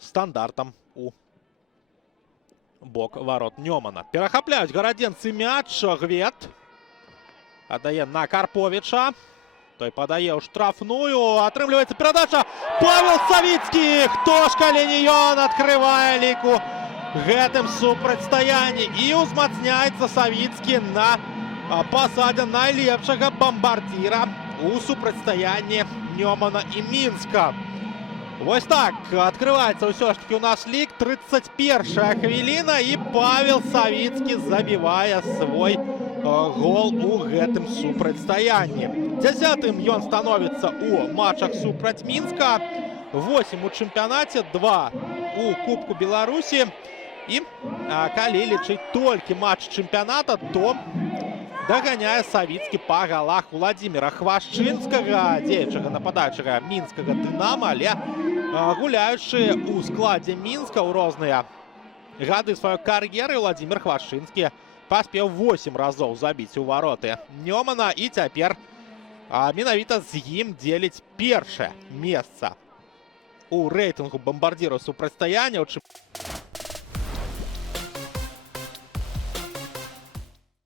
стандартам у бок ворот Нёмана. Перахапляюць гарадзенцы мяч. Гвет аддае на Карповіча. Той падае ў штрафную. Атрымліваецца перадача. Павел Савіцкі. Хто ж, калі не ён, адкрывае ліку гэтым супрацьстаянні. І ўзмацняецца Савіцкі на пасадзе найлепшага бамбардзіра у супрацьстаянні Нёмана і Мінска. Вось так открывается ўсё ж таки у нас лік. 31-я хвіліна і Павел Савіцкі забівае свой гол у гэтым супрацьстаянні. 10-м ён становіцца у матчах супраць Мінска. 8 у чэмпіянаце, 2 у Кубку Беларусі. І калі лічыць толькі матч чэмпіяната, то даганяе Савіцкі па галах Владзіміра Хвашчынскага, дзеючага нападаючага мінскага Дынама, але гуляючы ў складзе Мінска ў розныя гады сваёй кар'еры, Владзімір Хвашчынскі паспеў 8 разоў забіць у вароты Нёмана і цяпер менавіта з ім дзеліць першае месца у рэйтынгу бамбардзіраў супрацьстаянняў.